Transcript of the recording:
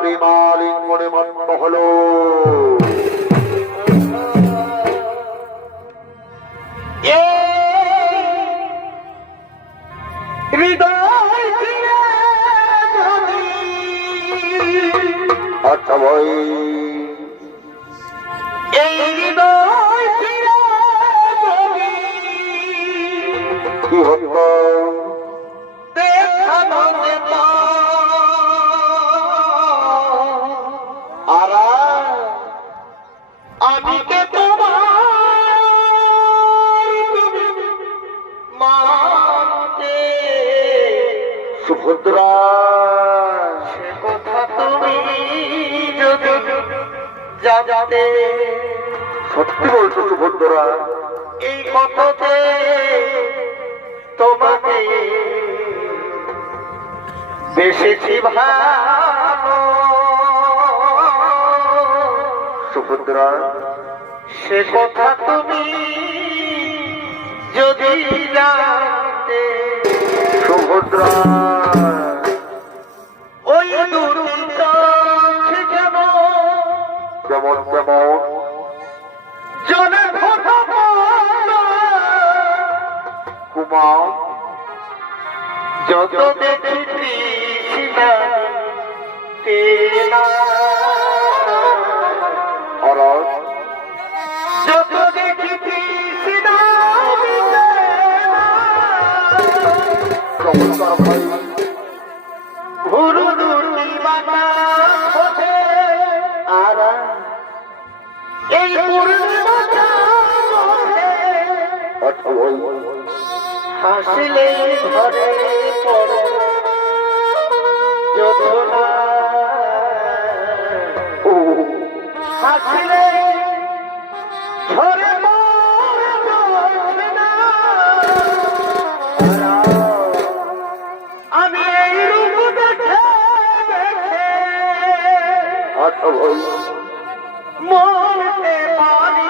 প্রেমালিঙ্গনে মত্ত হলো। হৃদয় ছিঁড়ে যদি আচ্ছা ভাই। এই কি হতো? আমি কে তোমার তুমি মানতে সুভদ্রা সে কথা তুমি যদি জানতে। সত্যি বলছো সুভদ্রা। এই কথাতে তোমাকে বেশি ভালো সুভদ্রা। সে কথা তুমি যদি জানতে। সুভদ্রা। ওই দুটি যেমন যেমন কুমার। যত দেখি হাসিলে ঘরে পড়ে ও হাসিলে আমি